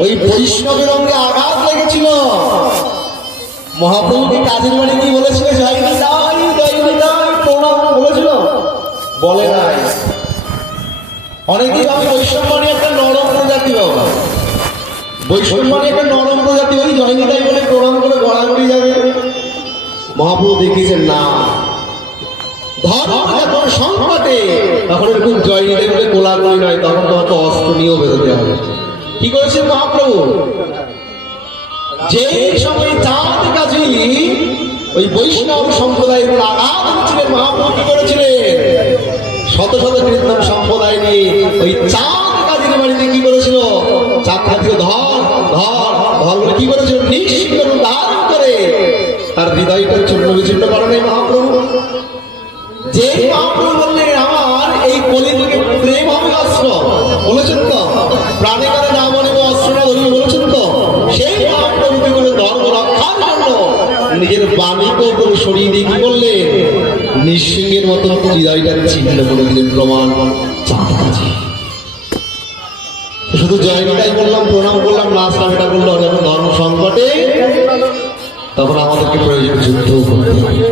ওই বৈষ্ণবের অঙ্গে আঘাত লেগেছিল। মহাপ্রভুকে কাজের বাড়ি কি বলেছিল বলেছিল। বলে নাই। অনেকেই ভাবে বৈষ্ণব মানে একটা নরম প্রজাতি বাবা। বৈষ্ণব মানে একটা নরম প্রজাতি, ওই জয় নিতাই বলে প্রণাম করে গড়াগড়ি যাবে। মহাপ্রভু দেখিয়েছেন, না। ধর্ম যখন সংকটে, তখন এরকম জয় বলে কোলাগুলি নয়, তখন তোমাকে অস্ত্র নিয়েও বেরোতে হবে। কি করেছেন মহাপ্রভু? যে সময় চাঁদ কাজী, ওই বৈষ্ণব সম্প্রদায়ের উপর আঘাত মহাপ্রভু কি করেছিলেন? শত শত কীর্তন সম্প্রদায় নিয়ে ওই চাঁদ বাড়িতে কি করেছিল? চাঁদ কাজীকে ধর ধর ধর বলে কি করেছিল? করে। তার হৃদয়টা চূর্ণ বিচূর্ণ মহাপ্রভু। যে মহাপ্রভু বললেন, আমার এই কলিযুগে প্রেম হবে নিজের বাণীকে উপরে সরিয়ে দিয়ে কি করলেন নিঃসিংহের মতন হৃদয়টা চিহ্ন করে দিলেন প্রমাণ শুধু জয়নিটাই করলাম প্রণাম করলাম আসলাম এটা করল যখন ধর্ম সংকটে। তখন আমাদেরকে প্রয়োজন যুদ্ধ করতে হবে।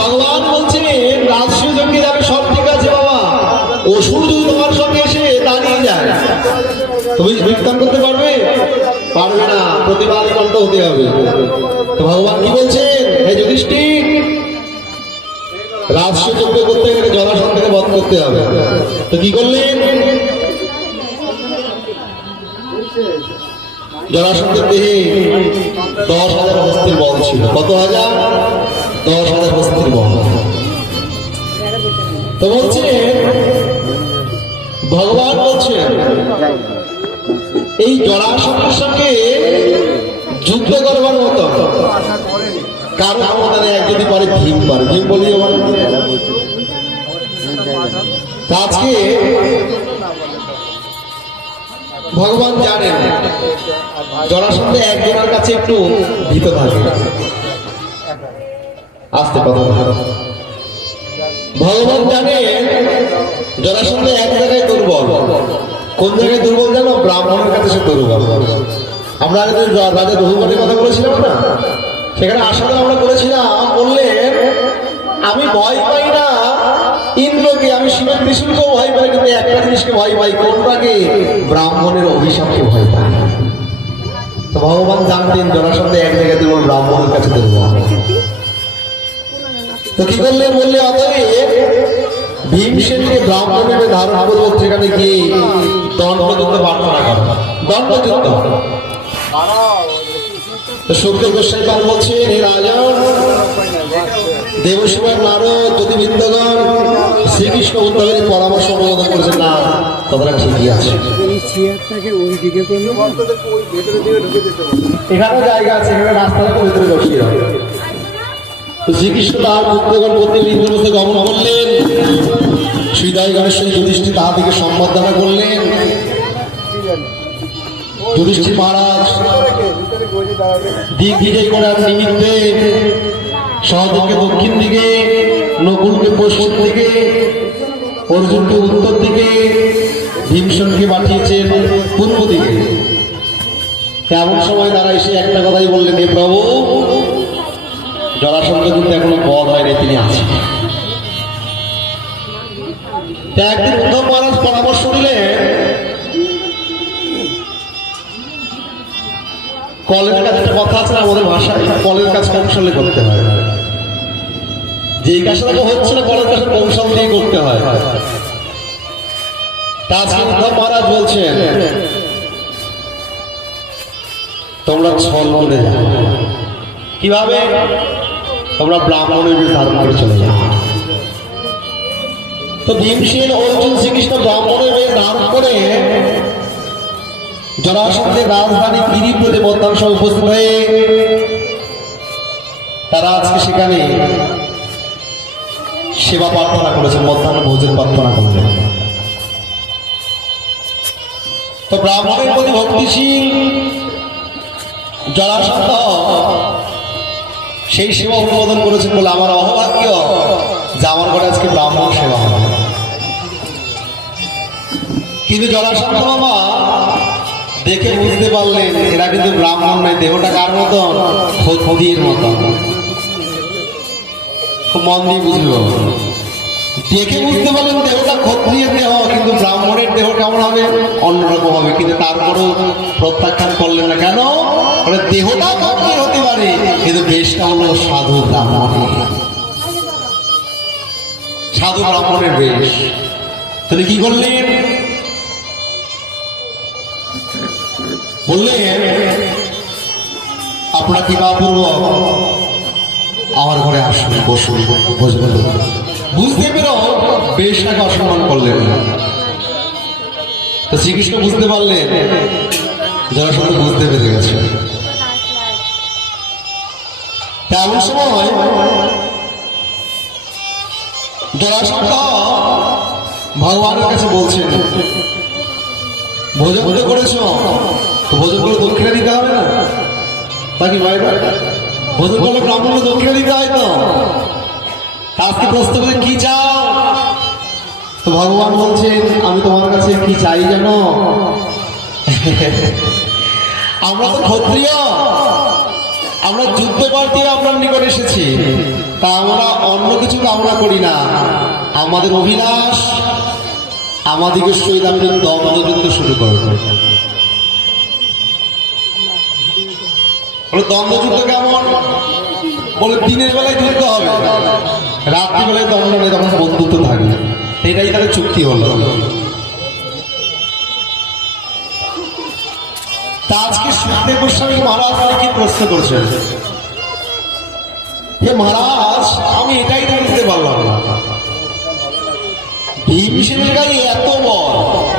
ভগবান বলছেন যাবে সব ঠিক আছে বাবা। অসুর যদি তোমার সঙ্গে এসে দাঁড়িয়ে যায়, তুমি বিজ্ঞান করতে পারবে? পারবে না। প্রতিবাদ কণ্ঠ হতে হবে। তো ভগবান কি বলছেন? হে যুধিষ্ঠির রাজস্ব যজ্ঞ করতে গেলে জলাশয় বধ করতে হবে। তো কি করলেন? জলাশয়ের দেহে দশ হাজার হস্তির বল ছিল। কত হাজার? দশ হাজার হস্তির বল। তো বলছে ভগবান বলছেন, এই জলাশয়ের সঙ্গে করবার মতো। কারও ক্ষমতা নেই যদি পারে, ভীম পারে। ভীম বলি আজকে ভগবান জানেন জরাসন্ধে একজনের কাছে একটু ভীত থাকে। আসতে কথা ভগবান জানে জরাসন্ধে এক জায়গায় দুর্বল। কোন জায়গায় দুর্বল জানো? ব্রাহ্মণের কাছে সে দুর্বল। আমরা রাজা রঘুবরের কথা বলেছিলাম না। সেখানে আশাটা আমরা করেছিলাম বললেন, আমি ভয় পাই না। ইন্দ্রকে আমি শিবের বিষ্ণুকেও ভয় পাই, কিন্তু একটা জিনিসকে ভয় পাই, কোনটাকে? ব্রাহ্মণের অভিশাপকে ভয় পাই। তো ভগবান জানতেন, জনসন্ধে এক জায়গায় দুর্বল ব্রাহ্মণের কাছে দুর্বল তো কি করলেন? বললে অতএব ভীমসেনকে ব্রাহ্মণের ধারণ করব, সেখানে গিয়ে দণ্ডযুদ্ধ প্রার্থনা করা। দণ্ডযুদ্ধ। তো শুক্র গোস্বাই পাল বলছেন, হে রাজন দেবসেবার নারদ যদি বৃন্দগণ শ্রীকৃষ্ণ উদ্ধবের পরামর্শ অনুমোদন করেছেন না কথাটা ঠিকই আছে। এখানেও জায়গা আছে, এখানে রাস্তাটা তো ভিতরে বসিয়ে শ্রীকৃষ্ণ তার পুত্রগণ প্রতি ইন্দ্রমুখে গমন করলেন। শ্রীদায় গণেশ্বরী যুধিষ্ঠির তাহাদিকে সম্বর্ধনা করলেন। যুধিষ্ঠির মহারাজ, দিক দিকে করার নিমিত্তে সহদেবকে দক্ষিণ দিকে, নকুলকে পশ্চিম দিকে, অর্জুনকে উত্তর দিকে, ভীমসনকে পাঠিয়েছেন পূর্ব দিকে। এমন সময় তারা এসে একটা কথাই বললেন, হে প্রভু জলাশঙ্কর কিন্তু এখনও বধ হয়নি, তিনি আছেন। একদিন উদ্ধব মহারাজ পরামর্শ দিলেন কলের একটা কথা আছে না আমাদের ভাষায়? কলের কাজ কৌশলে করতে হয়। যে কাজটা হচ্ছে না কলের কাছে কৌশল দিয়ে করতে হয়। তা আজকে মহারাজ বলছেন, তোমরা ছল করে যাও। কীভাবে? তোমরা ব্রাহ্মণের ধারণ করে চলে যাও। তো ভীমসেন, অর্জুন শ্রীকৃষ্ণ ব্রাহ্মণের বেশ ধারণ করে জরাসন্ধের রাজধানী গিরিপুরে মধ্যাংশ উপস্থিত হয়ে তারা আজকে সেখানে সেবা প্রার্থনা করেছেন, মধ্যাহ্ন ভোজন প্রার্থনা করলেন। তো ব্রাহ্মণের প্রতি ভক্তিশীল জরাসন্ধ সেই সেবা অনুমোদন করেছেন বলে আমার অহভাগ্য যে আমার ঘরে আজকে ব্রাহ্মণ সেবা হবে। কিন্তু জলাশঙ্খ বাবা দেখে বুঝতে পারলেন এরা কিন্তু ব্রাহ্মণ নয়, দেহটা কার মতন? ক্ষত্রিয়ের মতন। মন দিয়ে বুঝলো। দেখে বুঝতে পারলেন দেহটা ক্ষত্রিয়ের দেহ, কিন্তু ব্রাহ্মণের দেহ কেমন হবে? অন্যরকম হবে। কিন্তু তারপরেও প্রত্যাখ্যান করলেন না কেন? দেহটা ক্ষত্রিয় হতে পারে, কিন্তু বেশটা হলো? সাধু ব্রাহ্মণের। সাধু ব্রাহ্মণের বেশ। তাহলে কি করলেন? বললেন আপনারা কৃপাপূর্বক আমার ঘরে আসুন, বসুন, বসবেন। বুঝতে পেরেও বেশটাকে অসম্মান করলেন। তো শ্রীকৃষ্ণ বুঝতে পারলেন, যারা সঙ্গে বুঝতে পেরে গেছে। তেমন সময় জরাসন্ধ ভগবানের কাছে বলছেন, ভোজন করেছ তো করে দক্ষিণা দিতে হবে না? বাকি ভাই ভাই ভোজন করলে ব্রাহ্মণ দক্ষিণা দিতে হয় তো? আজকে প্রশ্ন করে কি চাও? তো ভগবান বলছেন, আমি তোমার কাছে কি চাই জানো আমরা তো ক্ষত্রিয়। আমরা যুদ্ধ করতে আপনার নিকট এসেছি। তা আমরা অন্য কিছু কামনা করি না। আমাদের অভিলাষ আমাদিকে সহিত আপনি দ্বন্দ্ব শুরু করবেন বলে কেমন? বলে, দিনের বেলায় যুদ্ধ হবে। রাত্রিবেলায় দ্বন্দ্ব নেই তখন বন্ধুত্ব থাকবে। এটাই তাদের চুক্তি হলো। আজকে সুখদেব গোস্বামী মহারাজ কি প্রশ্ন করছেন? হে মহারাজ, আমি এটাই তো বুঝতে পারলাম না। ভীমসেনের গায়ে এত বল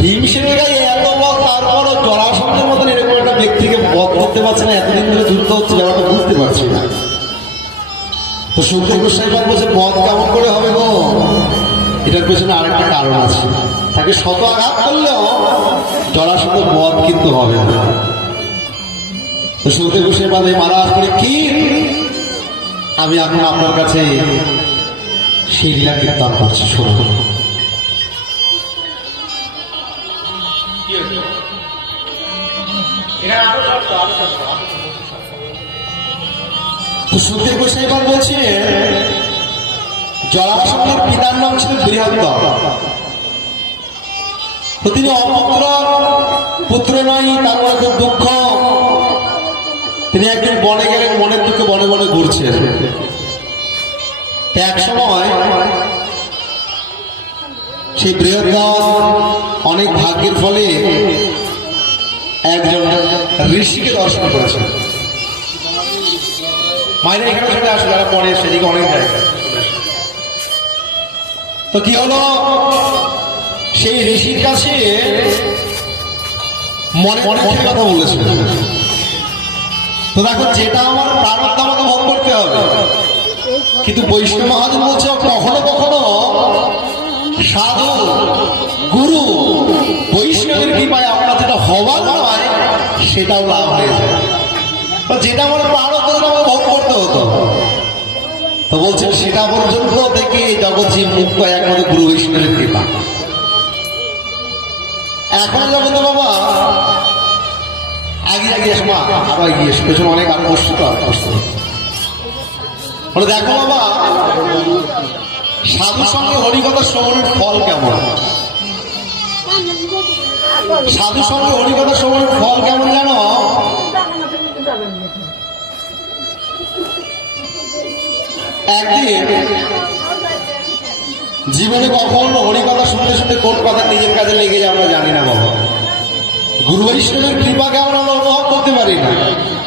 ভীমসেনের গায়ে এত বল তারপরও জলাশঙ্কের মতন এরকম একটা ব্যক্তিকে বধ করতে পারছে না, এতদিন যুদ্ধ হচ্ছে ব্যাপারটা বুঝতে পারছি না। তো সুখদেব গোস্বামী বলছে, বধ কেমন করে হবে গো? এটার পেছনে আরেকটা কারণ আছে। তাকে শত আঘাত করলেও জলাশঙ্ক বধ কিন্তু হবে তো সুখদেব গোস্বামী বাবু মহারাজ করে কি? আমি এখন আপনার কাছে সেই লীলা কীর্তন করছি শুনুন তো সুখদেব গোস্বামী বাবু বলছিলেন জলাশঙ্কর পিতার নাম ছিল বৃহত্তম তো তিনি অপুত্র, পুত্র নয় তারপরে খুব দুঃখ। তিনি একদিন বনে গেলেন, মনের দুঃখে বনে বনে ঘুরছেন। এক সময় সেই বৃহত্তম অনেক ভাগ্যের ফলে একজন ঋষিকে দর্শন করেছেন। মায়েরা এখানে চলে আসে যারা পরে সেদিকে অনেক জায়গা তো কি হলো? সেই ঋষির কাছে মনে মনে মনে কথা বলেছিল। তো দেখো যেটা আমার প্রারব্ধ আমাকে ভোগ করতে হবে। কিন্তু বৈষ্ণব মহাজন বলছে কখনো কখনো সাধু, গুরু, বৈষ্ণবের কৃপায় আপনার যেটা হবার নয়, সেটাও লাভ হয়ে যায় যেটা আমার প্রারব্ধ আমাকে ভোগ করতে হতো। তো বলছেন, সেটা পর্যন্ত দেখে জগৎ জীব মুক্ত একমাত্র গুরু বৈষ্ণবের কৃপা। এখন যখন বাবা, আগে আগে মা, আরও এগিয়ে পেছনে অনেক আরও বসছে বলে, দেখো বাবা সাধুর সঙ্গে হরিকথা শ্রবণের ফল কেমন? সাধুর সঙ্গে হরিকথা শ্রবণের ফল কেমন জানো একদিন জীবনে কখন হরিকথা শুনতে শুনতে কোন কথা নিজের কাজে লেগে যায় আমরা জানি না বাবা গুরু বৈষ্ণবের কৃপাকে আমরা অনুভব করতে পারি না।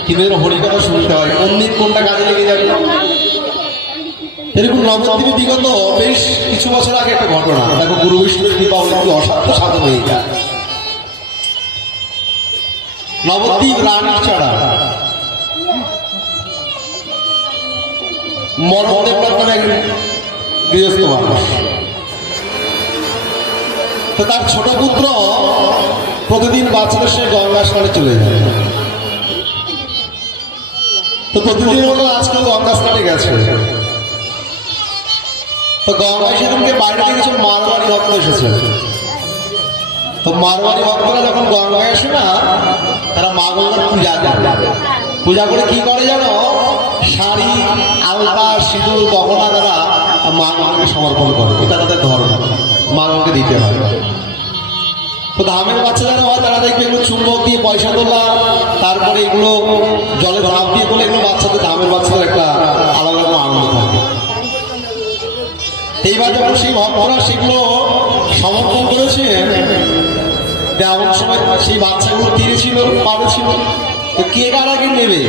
কিন্তু হরিকথা শুনতে হয় দিন কোনটা কাজে লেগে যাবে এরকম নবদ্বীপে বিগত বেশ কিছু বছর আগে একটা ঘটনা। দেখো, গুরু বৈষ্ণবের কৃপা হলে কি অসাধ্য সাধন হয়ে যায়। নবদ্বীপ রানীর চড়া মরণদেব নামে গৃহস্থ মানুষ। তো তার ছোট পুত্র প্রতিদিন বাচ্চাদের সে গঙ্গা স্নানে চলে যায়। তো প্রতিদিন মতো আজকাল গঙ্গা স্নানে গেছে। তো গঙ্গায় সেদিনকে বাইরে কিছু মারবাড়ি ভক্ত এসেছে। তো মারোয়ারি ভক্তরা যখন গঙ্গায় আসে না, তারা মা গঙ্গার পূজা করে। পূজা করে কি করে জানো? শাড়ি, আলতা, সিঁদুর, গহনা দ্বারা মা গঙ্গাকে সমর্পণ করে। এটা তাদের ধর্ম। মা গঙ্গাকে দিতে হয়। তো ধামের বাচ্চা যারা হয়, তারা দেখবে এগুলো চুম্বক দিয়ে পয়সা তোলা, তারপরে এগুলো জলে ঝাঁপ দিয়ে তোলে, এগুলো বাচ্চাদের, ধামের বাচ্চাদের একটা আলাদা রকম আনন্দ থাকে। এইবার যখন সেই ভক্তরা সেগুলো সমর্পণ করেছে। তেমন সময় সেই বাচ্চাগুলো তীরে ছিল, পাড়ে ছিল। তো কে কার আগে নেবে?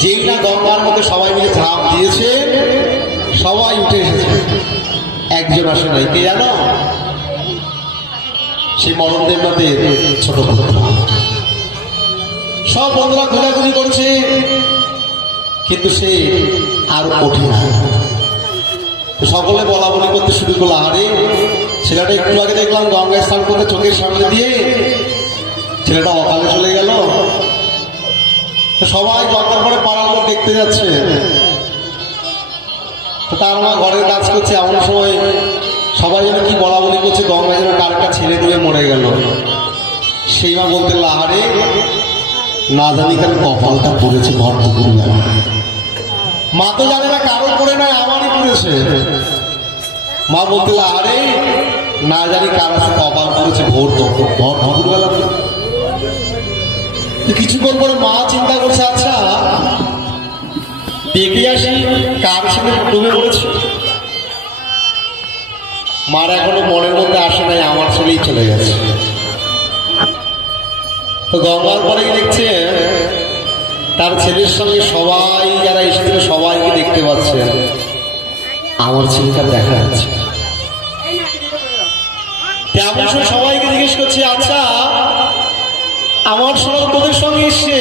যেই না গঙ্গার মধ্যে সবাই মিলে ঝাঁপ দিয়েছে, সবাই উঠে এসেছে। একজন আসে নাই, কে জানো? সেই মরণ দেবনাথের ছোট সব বন্ধুরা খোঁজাখুঁজি করছে, কিন্তু সে আর ওঠে না। তো সকলে বলা বলি করতে শুরু করল। আরে, ছেলেটা একটু আগে দেখলাম গঙ্গায় স্নান করতে চোখের সামনে দিয়ে ছেলেটা অকালে চলে গেল। সবাই গঙ্গার পরে পাড়ার লোক দেখতে যাচ্ছে। তার মা ঘরের কাজ করছে, এমন সময় সবাই যেন কি বলা বলি করছে, গঙ্গা যেন কারটা ছেড়ে দিয়ে মরে গেল। সেই মা বলতে লাহারে না জানি কেন কপালটা পড়েছে ঘর পুকুর মা তো জানে না কারও করে নয়, আমারই করেছে মা বলতে আরে, না জানি কার কপাল পড়েছে, ভোর ভোর, ভোরবেলা কিছুক্ষণ পরে মা চিন্তা করছে আচ্ছা দেখে আসি কার ছেলে ডুবে পড়েছে। মার এখনও মনের মধ্যে আসে নাই, আমার ছেলেই চলে গেছে। তো গঙ্গার পরে দেখছে তার ছেলের সঙ্গে সবাই যারা এসেছিল সবাইকে দেখতে পাচ্ছে। আমার ছেলেটা দেখা যাচ্ছে। সবাইকে জিজ্ঞেস করছে আচ্ছা আমার সোনা তোদের সঙ্গে এসছে?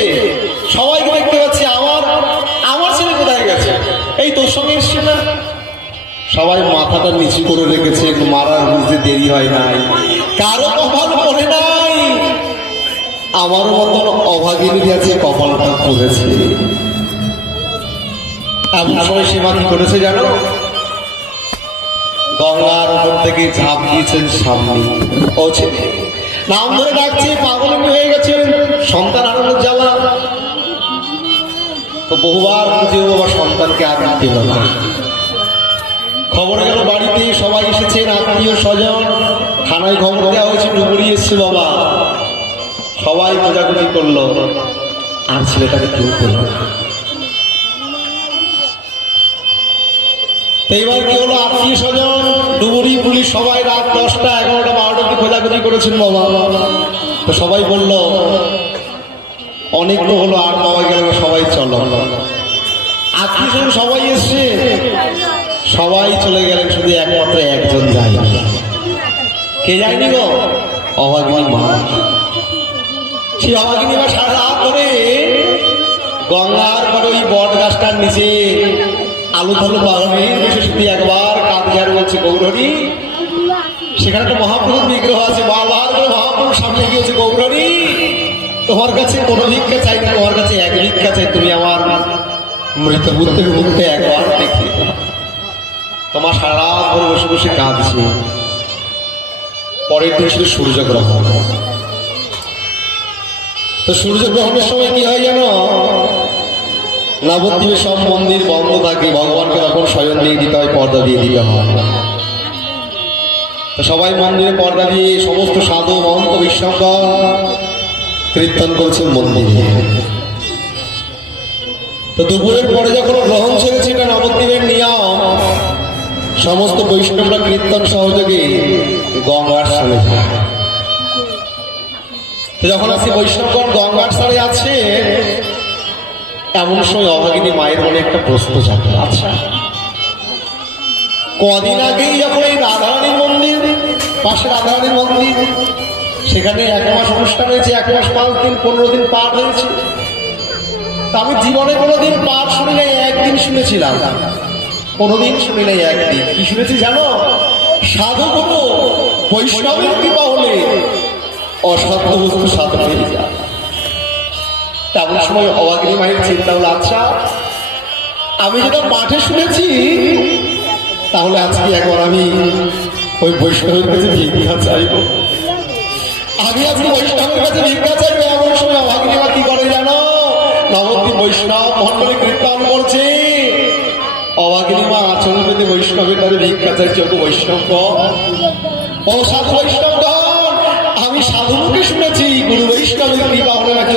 সবাইকে দেখতে পাচ্ছি, আমার আমার ছেলে কোথায় গেছে? এই তোর সঙ্গে এসছে না? সবাই মাথাটা নিচু করে রেখেছে মারার বুঝতে দেরি হয় নাই। কারও কপাল পড়ে নাই আমার মতন অভাগিনী আছে কপালটা সময় সীমা কি করেছে জানো? গঙ্গার উপর থেকে ঝাঁপ দিয়েছেন সামনে। ও ছেলে, নাম ধরে ডাকছে পাগল হয়ে গেছেন সন্তান আনন্দের জ্বালা। তো বহুবার খুঁজে বাবা সন্তানকে আর পেল না। খবর গেল বাড়িতে, সবাই এসেছেন, আত্মীয় স্বজন। থানায় খবর দেওয়া হয়েছে, ডুবুরি এসছে বাবা। সবাই খোঁজাখুঁজি করল। আর ছেলেটাকে কেউ পেল এইবার কি হলো? আত্মীয় স্বজন ডুবুরি পুলিশ সবাই রাত দশটা, এগারোটা, বারোটা খোঁজাখুঁজি করেছেন বাবা। তো সবাই বলল, অনেক তো হলো, আর পাওয়া গেল সবাই চলো। আত্মীয় স্বজন সবাই এসছে। সবাই চলে গেলেন, শুধু একমাত্র একজন যায় কে যায়নি গো? অভাগিনী মা। সেই অভাগিনী মা সারা রাত ধরে গঙ্গার পরে ওই বট গাছটার নিচে আলু থালু বাগানে বসে শুধু একবার কাঁদছে আর বলছে গৌরহরি সেখানে একটা মহাপ্রভুর বিগ্রহ আছে বারবার করে মহাপ্রভুর সামনে গিয়েছে গৌরহরি তোমার কাছে কোনো ভিক্ষা চাই না তোমার কাছে এক ভিক্ষা চাই তুমি আমার মৃত বুদ্ধের মুখে একবার দেখে। তোমার সারা বসে বসে কাঁদছে পরের দিন শুধু সূর্যগ্রহণ তো সূর্যগ্রহণের সময় কি হয় জানো? নবদ্বীপে সব মন্দির বন্ধ থাকে, ভগবানকে তখন স্বয়ং দিয়ে দিতে হয়, পর্দা দিয়ে দিতে হয়। তো সবাই মন্দিরে পর্দা দিয়ে সমস্ত সাধু মহন্ত বিশ্বঙ্কর কীর্তন করছেন মন্দিরে। তো দুপুরের পরে যখন গ্রহণ ছেড়েছে এটা নবদ্বীপের নিয়ম, সমস্ত বৈষ্ণবরা কীর্তন সহযোগে গঙ্গার তো যখন আজকে বৈষ্ণবগণ গঙ্গার সারে আছে, এমন সময় অভাগিনী মায়ের মনে একটা প্রশ্ন জাগে আচ্ছা কদিন আগেই যখন এই রাধারানীর মন্দির, পাশে রাধারানীর মন্দির, সেখানে এক মাস অনুষ্ঠান হয়েছে, এক মাস পাঁচ দিন, পনেরো দিন পার হয়েছে আমি জীবনে কোনোদিন পার শুনি নাই, একদিন শুনেছিলাম। কোনোদিন শুনি নাই, একদিন। কি শুনেছি জানো? সাধু কোনো বৈষ্ণবের কৃপা হলে আচ্ছা আমি যেটা মাঠে শুনেছি, তাহলে আজকে একবার আমি ওই বৈষ্ণবের কাছে ভিক্ষা চাইব। আমি আজকে বৈষ্ণবের কাছে ভিক্ষা চাইবে, এমন সময় অভাগিনীরা কি করে জানো? নবদ্বীপ বৈষ্ণব মন্ডলে কীর্তন করছে। অভাগিনী মা আচরণ পেতে বৈষ্ণবের দ্বারে ভিক্ষা চাইছে বৈষ্ণব বৈষ্ণব আমি সাধুকে শুনেছি গুরু বৈষ্ণবের বিবাহ নাকি